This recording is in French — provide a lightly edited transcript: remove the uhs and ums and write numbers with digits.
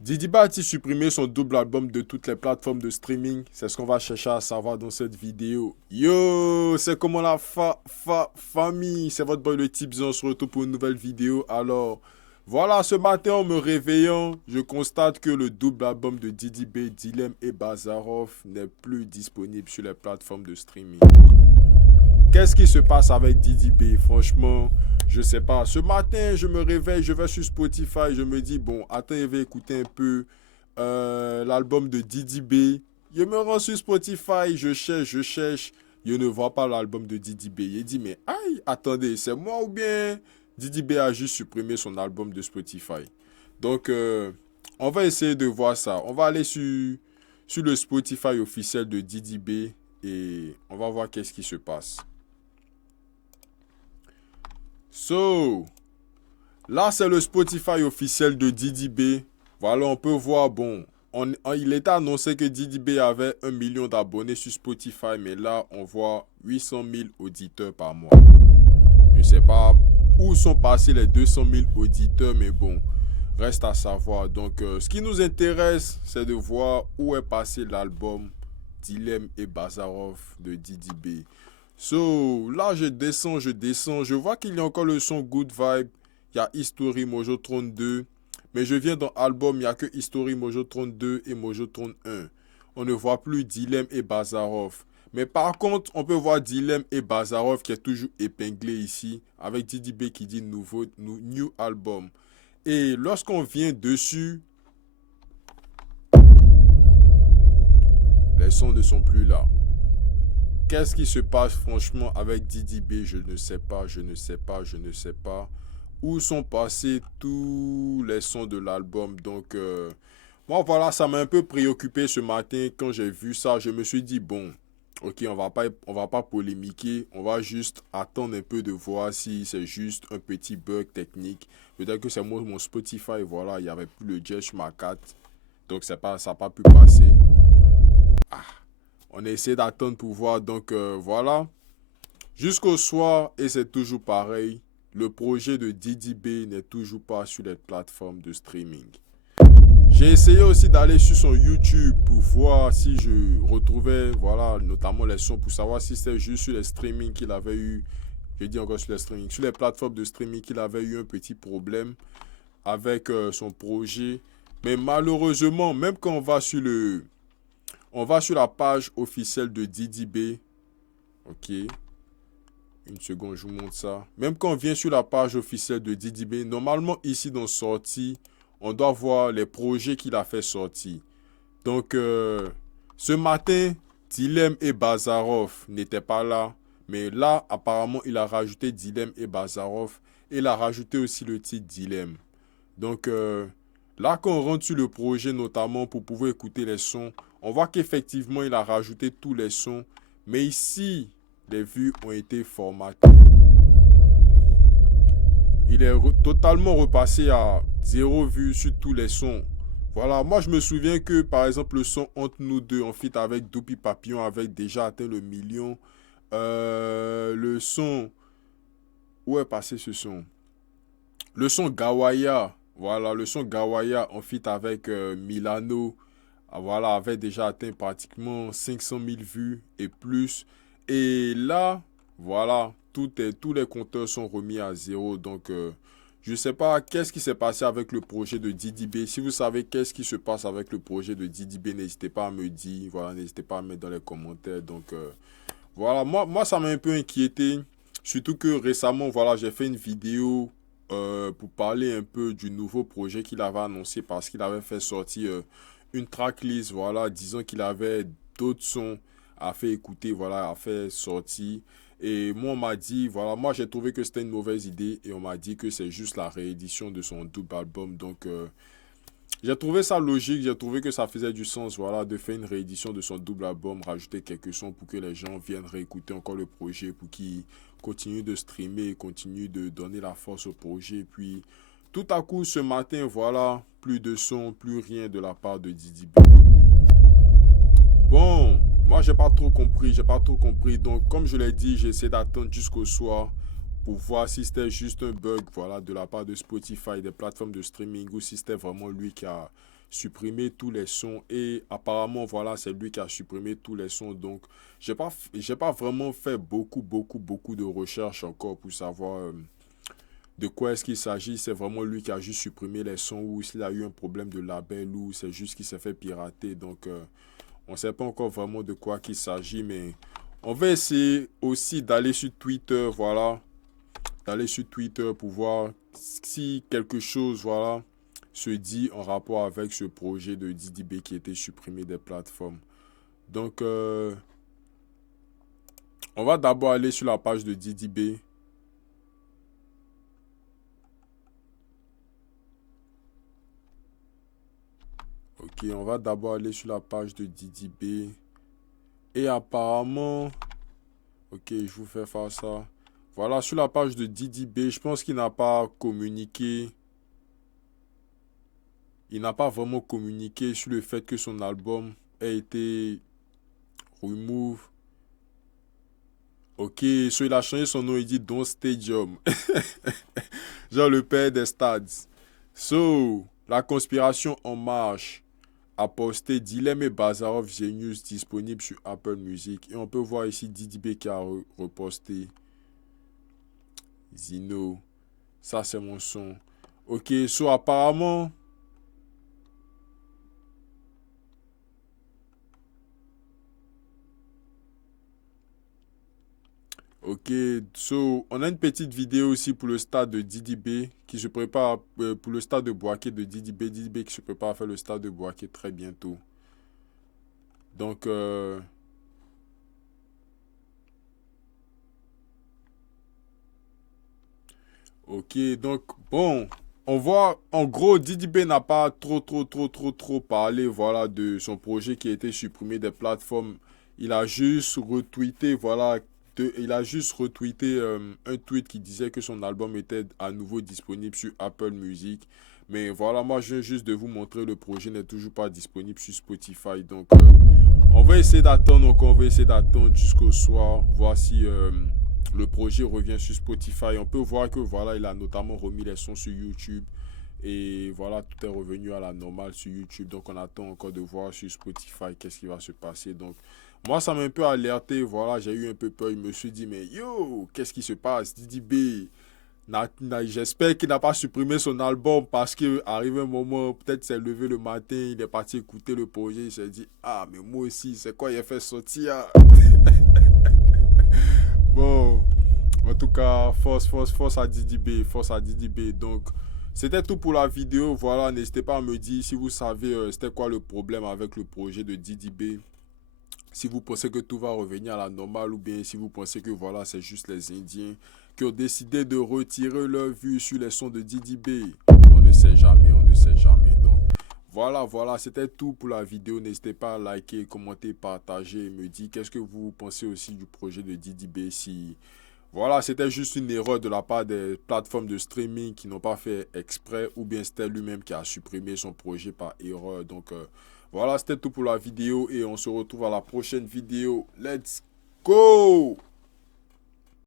Didi B a-t-il supprimé son double album de toutes les plateformes de streaming? C'est ce qu'on va chercher à savoir dans cette vidéo. Yo, c'est comment la famille? C'est votre boy le Tipsy, on se retrouve pour une nouvelle vidéo. Alors, voilà, ce matin en me réveillant, je constate que le double album de Didi B, Dilem et Bazarov n'est plus disponible sur les plateformes de streaming. Qu'est-ce qui se passe avec Didi B? Franchement, je sais pas. Ce matin, je me réveille, je vais sur Spotify, je me dis, bon, attends, je vais écouter un peu l'album de Didi B. Je me rends sur Spotify, je cherche. Je ne vois pas l'album de Didi B. Il dit, mais aïe, attendez, c'est moi ou bien Didi B a juste supprimé son album de Spotify. Donc, on va essayer de voir ça. On va aller sur le Spotify officiel de Didi B et on va voir qu'est-ce qui se passe. So, là c'est le Spotify officiel de Didi B. Voilà, on peut voir, bon, il était annoncé que Didi B avait 1 million d'abonnés sur Spotify, mais là on voit 800 000 auditeurs par mois. Je ne sais pas où sont passés les 200 000 auditeurs, mais bon, reste à savoir. Donc, ce qui nous intéresse, c'est de voir où est passé l'album Dilem et Bazarov de Didi B. So, là, je descends, je vois qu'il y a encore le son Good Vibe. Il y a History Mojo 32. Mais je viens dans l'album, il n'y a que History Mojo 32 et Mojo 31. On ne voit plus Dilem et Bazarov. Mais par contre, on peut voir Dilem et Bazarov qui est toujours épinglé ici. Avec Didi B qui dit new album. Et lorsqu'on vient dessus, les sons ne sont plus là. Qu'est-ce qui se passe franchement avec Didi B? Je ne sais pas, je ne sais pas, je ne sais pas. Où sont passés tous les sons de l'album? Donc, moi voilà, ça m'a un peu préoccupé ce matin quand j'ai vu ça. Je me suis dit, bon, ok, on va pas polémiquer. On va juste attendre un peu de voir si c'est juste un petit bug technique. Peut-être que c'est moi, mon Spotify, voilà, il n'y avait plus le jazz sur ma carte. Donc, ça n'a pas pu passer. On essaie d'attendre pour voir. Donc voilà. Jusqu'au soir, et c'est toujours pareil, le projet de Didi B n'est toujours pas sur les plateformes de streaming. J'ai essayé aussi d'aller sur son YouTube pour voir si je retrouvais, voilà, notamment les sons, pour savoir si c'était juste sur les streamings qu'il avait eu, je dis encore sur les streamings, sur les plateformes de streaming qu'il avait eu un petit problème avec son projet. Mais malheureusement, même quand on va sur la page officielle de Didi B. Ok. Une seconde, je vous montre ça. Même quand on vient sur la page officielle de Didi B, normalement ici dans sortie, on doit voir les projets qu'il a fait sortir. Donc, ce matin, Dilem et Bazarov n'étaient pas là. Mais là, apparemment, il a rajouté Dilem et Bazarov. Et il a rajouté aussi le titre Dilem. Donc, là, quand on rentre sur le projet, notamment pour pouvoir écouter les sons, on voit qu'effectivement, il a rajouté tous les sons. Mais ici, les vues ont été formatées. Il est totalement repassé à 0 vue sur tous les sons. Voilà, moi je me souviens que par exemple le son Entre nous deux en feat avec Doupi Papillon avait déjà atteint le million. Le son, où est passé ce son? Le son Gawaya, voilà, le son Gawaya en feat avec Milano, voilà, avait déjà atteint pratiquement 500 000 vues et plus. Et là, voilà, tous les compteurs sont remis à zéro. Donc, je ne sais pas qu'est-ce qui s'est passé avec le projet de Didi B. Si vous savez qu'est-ce qui se passe avec le projet de Didi B, n'hésitez pas à me dire. Voilà, n'hésitez pas à mettre dans les commentaires. Donc, voilà, moi, ça m'a un peu inquiété. Surtout que récemment, voilà, j'ai fait une vidéo pour parler un peu du nouveau projet qu'il avait annoncé parce qu'il avait fait sortir une tracklist, voilà, disant qu'il avait d'autres sons à faire écouter, voilà, à faire sortir. Et moi, on m'a dit, voilà, moi j'ai trouvé que c'était une mauvaise idée et on m'a dit que c'est juste la réédition de son double album. Donc, j'ai trouvé ça logique, j'ai trouvé que ça faisait du sens, voilà, de faire une réédition de son double album, rajouter quelques sons pour que les gens viennent réécouter encore le projet, pour qu'ils continuent de streamer, continuent de donner la force au projet. Et puis, tout à coup, ce matin, voilà, plus de sons, plus rien de la part de Didi B. Bon, moi, j'ai pas trop compris, j'ai pas trop compris. Donc, comme je l'ai dit, j'ai essayé d'attendre jusqu'au soir pour voir si c'était juste un bug, voilà, de la part de Spotify, des plateformes de streaming, ou si c'était vraiment lui supprimer tous les sons. Et apparemment, voilà, c'est lui qui a supprimé tous les sons. Donc, j'ai pas vraiment fait beaucoup de recherches encore pour savoir de quoi est-ce qu'il s'agit. C'est vraiment lui qui a juste supprimé les sons ou s'il a eu un problème de label ou c'est juste qu'il s'est fait pirater. Donc, on ne sait pas encore vraiment de quoi qu'il s'agit, mais on va essayer aussi d'aller sur Twitter, voilà, d'aller sur Twitter pour voir si quelque chose, voilà, se dit en rapport avec ce projet de Didi B qui a été supprimé des plateformes. Donc, on va d'abord aller sur la page de Didi B. Ok, on va d'abord aller sur la page de Didi B. Et apparemment, ok, je vous fais faire ça. Voilà, sur la page de Didi B, je pense qu'il n'a pas communiqué. Il n'a pas vraiment communiqué sur le fait que son album a été remove. Ok, so il a changé son nom, il dit Don Stadium. Genre le père des stades. So, la conspiration en marche a posté Dilemme et Bazarov Genius disponible sur Apple Music. Et on peut voir ici Didi B qui a reposté. Zino. Ça, c'est mon son. Ok, so apparemment. Ok, so on a une petite vidéo aussi pour le stade de Didi B qui se prépare pour le stade de Boaké de Didi B qui se prépare à faire le stade de Boaké très bientôt. Donc, ok, donc bon, on voit en gros Didi B n'a pas trop parlé voilà de son projet qui a été supprimé des plateformes. Il a juste retweeté voilà il a juste retweeté un tweet qui disait que son album était à nouveau disponible sur Apple Music. Mais voilà, moi je viens juste de vous montrer le projet n'est toujours pas disponible sur Spotify. Donc on va essayer d'attendre, jusqu'au soir, voir si le projet revient sur Spotify. On peut voir que voilà, il a notamment remis les sons sur YouTube. Et voilà, tout est revenu à la normale sur YouTube. Donc on attend encore de voir sur Spotify qu'est-ce qui va se passer. Donc moi, ça m'a un peu alerté. Voilà, j'ai eu un peu peur. Je me suis dit, mais yo, qu'est-ce qui se passe? Didi B, j'espère qu'il n'a pas supprimé son album parce qu'arrivé un moment, peut-être s'est levé le matin, il est parti écouter le projet. Il s'est dit, ah, mais moi aussi, c'est quoi il a fait sortir? Bon, en tout cas, force à Didi B, force à Didi B. Donc, c'était tout pour la vidéo. Voilà, n'hésitez pas à me dire si vous savez c'était quoi le problème avec le projet de Didi B. Si vous pensez que tout va revenir à la normale ou bien si vous pensez que voilà, c'est juste les Indiens qui ont décidé de retirer leur vue sur les sons de Didi B. On ne sait jamais, on ne sait jamais. Donc, voilà, c'était tout pour la vidéo. N'hésitez pas à liker, commenter, partager et me dire qu'est-ce que vous pensez aussi du projet de Didi B. Si voilà, c'était juste une erreur de la part des plateformes de streaming qui n'ont pas fait exprès ou bien c'était lui-même qui a supprimé son projet par erreur. Donc voilà, c'était tout pour la vidéo et on se retrouve à la prochaine vidéo. Let's go!